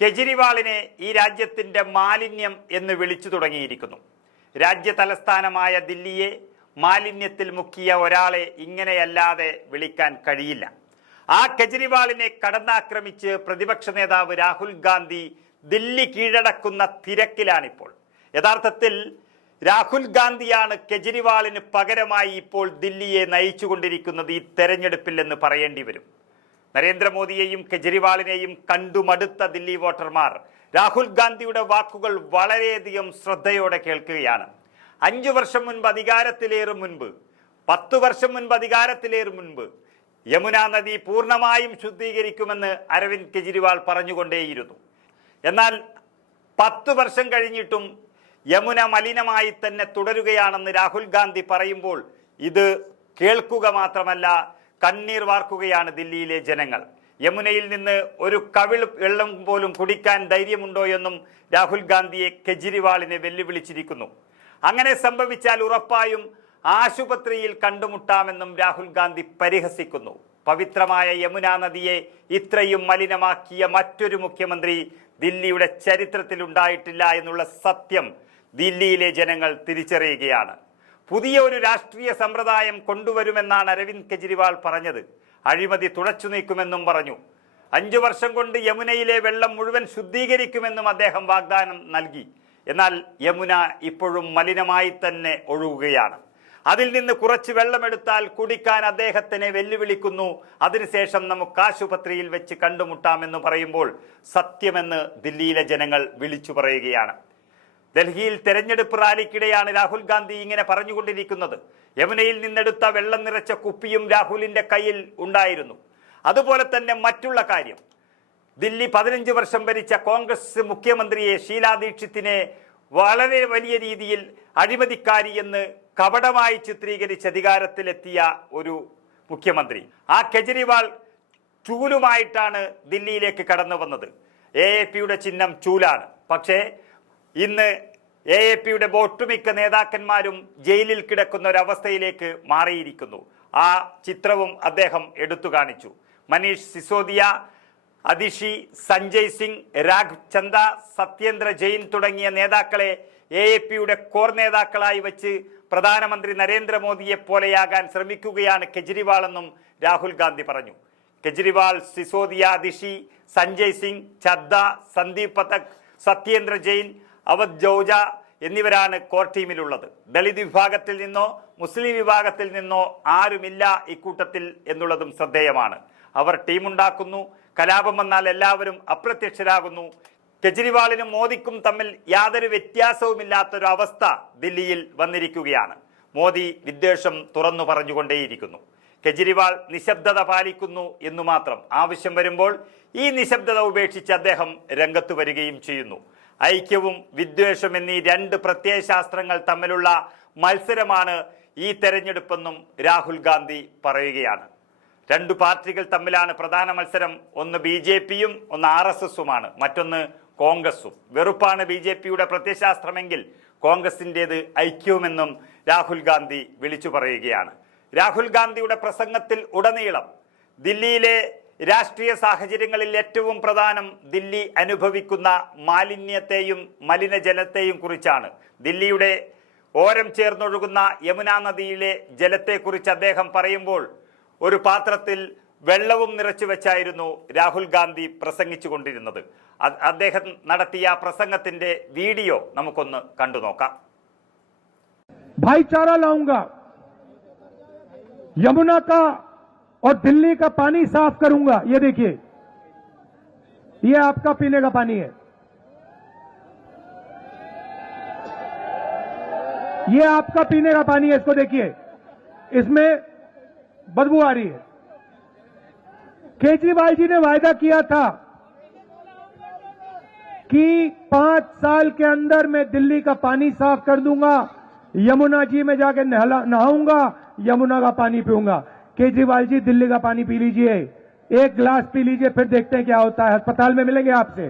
കെജ്രിവാളിനെ ഈ രാജ്യത്തിൻ്റെ മാലിന്യം എന്ന് വിളിച്ചു തുടങ്ങിയിരിക്കുന്നു. രാജ്യ തലസ്ഥാനമായ ദില്ലിയെ മാലിന്യത്തിൽ മുക്കിയ ഒരാളെ ഇങ്ങനെയല്ലാതെ വിളിക്കാൻ കഴിയില്ല. ആ കെജ്രിവാളിനെ കടന്നാക്രമിച്ച് പ്രതിപക്ഷ നേതാവ് രാഹുൽ ഗാന്ധി ദില്ലി കീഴടക്കുന്ന തിരക്കിലാണിപ്പോൾ. യഥാർത്ഥത്തിൽ രാഹുൽ ഗാന്ധിയാണ് കെജ്രിവാളിന് പകരമായി ഇപ്പോൾ ദില്ലിയെ നയിച്ചുകൊണ്ടിരിക്കുന്നത് ഈ തെരഞ്ഞെടുപ്പിൽ എന്ന് പറയേണ്ടി വരും. നരേന്ദ്രമോദിയെയും കെജ്രിവാളിനെയും കണ്ടുമടുത്ത ദില്ലി വോട്ടർമാർ രാഹുൽ ഗാന്ധിയുടെ വാക്കുകൾ വളരെയധികം ശ്രദ്ധയോടെ കേൾക്കുകയാണ്. 5 വർഷം മുൻപ് അധികാരത്തിലേറും മുൻപ് 10 വർഷം മുൻപ് അധികാരത്തിലേറും മുൻപ് യമുന നദി പൂർണ്ണമായും ശുദ്ധീകരിക്കുമെന്ന് അരവിന്ദ് കെജ്രിവാൾ പറഞ്ഞുകൊണ്ടേയിരുന്നു. എന്നാൽ 10 വർഷം കഴിഞ്ഞിട്ടും യമുന മലിനമായി തന്നെ തുടരുകയാണെന്ന് രാഹുൽ ഗാന്ധി പറയുമ്പോൾ ഇത് കേൾക്കുക മാത്രമല്ല കണ്ണീർ വാർക്കുകയാണ് ദില്ലിയിലെ ജനങ്ങൾ. യമുനയിൽ നിന്ന് ഒരു കവിൾ വെള്ളം പോലും കുടിക്കാൻ ധൈര്യമുണ്ടോ എന്നും രാഹുൽ ഗാന്ധിയെ കെജ്രിവാളിനെ വെല്ലുവിളിച്ചിരിക്കുന്നു. അങ്ങനെ സംഭവിച്ചാൽ ഉറപ്പായും ആശുപത്രിയിൽ കണ്ടുമുട്ടാമെന്നും രാഹുൽ ഗാന്ധി പരിഹസിക്കുന്നു. പവിത്രമായ യമുന നദിയെ ഇത്രയും മലിനമാക്കിയ മറ്റൊരു മുഖ്യമന്ത്രി ദില്ലിയുടെ ചരിത്രത്തിൽ ഉണ്ടായിട്ടില്ല എന്നുള്ള സത്യം ദില്ലിയിലെ ജനങ്ങൾ തിരിച്ചറിയുകയാണ്. പുതിയ ഒരു രാഷ്ട്രീയ സമ്പ്രദായം കൊണ്ടുവരുമെന്നാണ് അരവിന്ദ് കെജ്രിവാൾ പറഞ്ഞത്. അഴിമതി തുടച്ചു നീക്കുമെന്നും പറഞ്ഞു. 5 വർഷം കൊണ്ട് യമുനയിലെ വെള്ളം മുഴുവൻ ശുദ്ധീകരിക്കുമെന്നും അദ്ദേഹം വാഗ്ദാനം നൽകി. എന്നാൽ യമുന ഇപ്പോഴും മലിനമായി തന്നെ ഒഴുകുകയാണ്. അതിൽ നിന്ന് കുറച്ച് വെള്ളമെടുത്താൽ കുടിക്കാൻ അദ്ദേഹത്തിനെ വെല്ലുവിളിക്കുന്നു. അതിനുശേഷം നമുക്ക് ആശുപത്രിയിൽ വെച്ച് കണ്ടുമുട്ടാമെന്ന് പറയുമ്പോൾ സത്യമെന്ന് ദില്ലിയിലെ ജനങ്ങൾ വിളിച്ചു പറയുകയാണ്. ഡൽഹിയിൽ തെരഞ്ഞെടുപ്പ് റാലിക്കിടെയാണ് രാഹുൽ ഗാന്ധി ഇങ്ങനെ പറഞ്ഞുകൊണ്ടിരിക്കുന്നത്. യമുനയിൽ നിന്നെടുത്ത വെള്ളം നിറച്ച കുപ്പിയും രാഹുലിന്റെ കയ്യിൽ ഉണ്ടായിരുന്നു. അതുപോലെ തന്നെ മറ്റുള്ള കാര്യം, ദില്ലി 15 വർഷം ഭരിച്ച കോൺഗ്രസ് മുഖ്യമന്ത്രിയെ ഷീലാ ദീക്ഷിത്തിനെ വളരെ വലിയ രീതിയിൽ അഴിമതിക്കാരി എന്ന് കപടമായി ചിത്രീകരിച്ച് അധികാരത്തിലെത്തിയ ഒരു മുഖ്യമന്ത്രി. ആ കെജ്രിവാൾ ചൂലുമായിട്ടാണ് ദില്ലിയിലേക്ക് കടന്നു വന്നത്. AAPയുടെ ചിഹ്നം ചൂലാണ്. പക്ഷേ ഇന്ന് AAPയുടെ ഒട്ടുമിക്ക നേതാക്കന്മാരും ജയിലിൽ കിടക്കുന്ന ഒരവസ്ഥയിലേക്ക് മാറിയിരിക്കുന്നു. ആ ചിത്രവും അദ്ദേഹം എടുത്തു കാണിച്ചു. മനീഷ് സിസോദിയ, അതിഷി, സഞ്ജയ് സിംഗ്, രാഘ് ചന്ദ, സത്യേന്ദ്ര ജെയിൻ തുടങ്ങിയ നേതാക്കളെ AAPയുടെ കോർ നേതാക്കളായി വെച്ച് പ്രധാനമന്ത്രി നരേന്ദ്രമോദിയെ പോലെയാകാൻ ശ്രമിക്കുകയാണ് കെജ്രിവാൾ എന്നും രാഹുൽ ഗാന്ധി പറഞ്ഞു. കെജ്രിവാൾ, സിസോദിയ, അതിഷി, സഞ്ജയ് സിംഗ്, ചദ്ദ, സന്ദീപ് പഥക്, സത്യേന്ദ്ര ജെയിൻ, അവധ് ജോജ എന്നിവരാണ് കോർ ടീമിലുള്ളത്. ദളിത് വിഭാഗത്തിൽ നിന്നോ മുസ്ലിം വിഭാഗത്തിൽ നിന്നോ ആരുമില്ല ഇക്കൂട്ടത്തിൽ എന്നുള്ളതും ശ്രദ്ധേയമാണ്. അവർ ടീമുണ്ടാക്കുന്നു. കലാപം വന്നാൽ എല്ലാവരും അപ്രത്യക്ഷരാകുന്നു. കെജ്രിവാളിനും മോദിക്കും തമ്മിൽ യാതൊരു വ്യത്യാസവുമില്ലാത്തൊരു അവസ്ഥ ദില്ലിയിൽ വന്നിരിക്കുകയാണ്. മോദി വിദ്വേഷം തുറന്നു പറഞ്ഞുകൊണ്ടേയിരിക്കുന്നു. കെജ്രിവാൾ നിശബ്ദത പാലിക്കുന്നു എന്നു മാത്രം. ആവശ്യം വരുമ്പോൾ ഈ നിശബ്ദത ഉപേക്ഷിച്ച് അദ്ദേഹം രംഗത്ത് വരികയും ചെയ്യുന്നു. ഐക്യവും വിദ്വേഷം എന്നീ 2 പ്രത്യയശാസ്ത്രങ്ങൾ തമ്മിലുള്ള മത്സരമാണ് ഈ തെരഞ്ഞെടുപ്പെന്നും രാഹുൽ ഗാന്ധി പറയുകയാണ്. 2 പാർട്ടികൾ തമ്മിലാണ് പ്രധാന മത്സരം. ഒന്ന് BJPയും ഒന്ന് RSSുമാണ്, മറ്റൊന്ന് കോൺഗ്രസും. വെറുപ്പാണ് BJPയുടെ പ്രത്യയശാസ്ത്രമെങ്കിൽ കോൺഗ്രസിൻ്റേത് ഐക്യവുമെന്നും രാഹുൽ ഗാന്ധി വിളിച്ചു പറയുകയാണ്. രാഹുൽ ഗാന്ധിയുടെ പ്രസംഗത്തിൽ ഉടനീളം ദില്ലിയിലെ രാഷ്ട്രീയ സാഹചര്യങ്ങളിൽ ഏറ്റവും പ്രധാനം ദില്ലി അനുഭവിക്കുന്ന മാലിന്യത്തെയും മലിനജലത്തെയും കുറിച്ചാണ്. ദില്ലിയുടെ ഓരം ചേർന്നൊഴുകുന്ന യമുന നദിയിലെ ജലത്തെക്കുറിച്ച് അദ്ദേഹം പറയുമ്പോൾ ഒരു പാത്രത്തിൽ വെള്ളവും നിറച്ചു വെച്ചായിരുന്നു രാഹുൽ ഗാന്ധി പ്രസംഗിച്ചു കൊണ്ടിരുന്നത്. അദ്ദേഹം നടത്തിയ പ്രസംഗത്തിന്റെ വീഡിയോ നമുക്കൊന്ന് കണ്ടു നോക്കാം. भाईचारा लाऊंगा, यमुना का और दिल्ली का पानी साफ करूंगा. ये देखिए, ये आपका पीने का पानी है. ये आपका पीने का पानी है. इसको देखिए, इसमें बदबू आ रही है. केजरीवाल जी ने वायदा किया था कि 5 साल के अंदर मैं दिल्ली का पानी साफ कर दूंगा, यमुना जी में जाकर नहाऊंगा, यमुना का पानी पीऊंगा. केजरीवाल जी, दिल्ली का पानी पी लीजिए, 1 गिलास पी लीजिए, फिर देखते हैं क्या होता है. अस्पताल में मिलेंगे आपसे.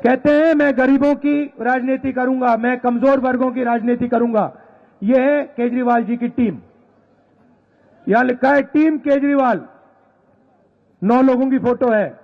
कहते हैं मैं गरीबों की राजनीति करूंगा, मैं कमजोर वर्गों की राजनीति करूंगा. यह है केजरीवाल जी की टीम. यहां लिखा है टीम केजरीवाल. 9 लोगों की फोटो है।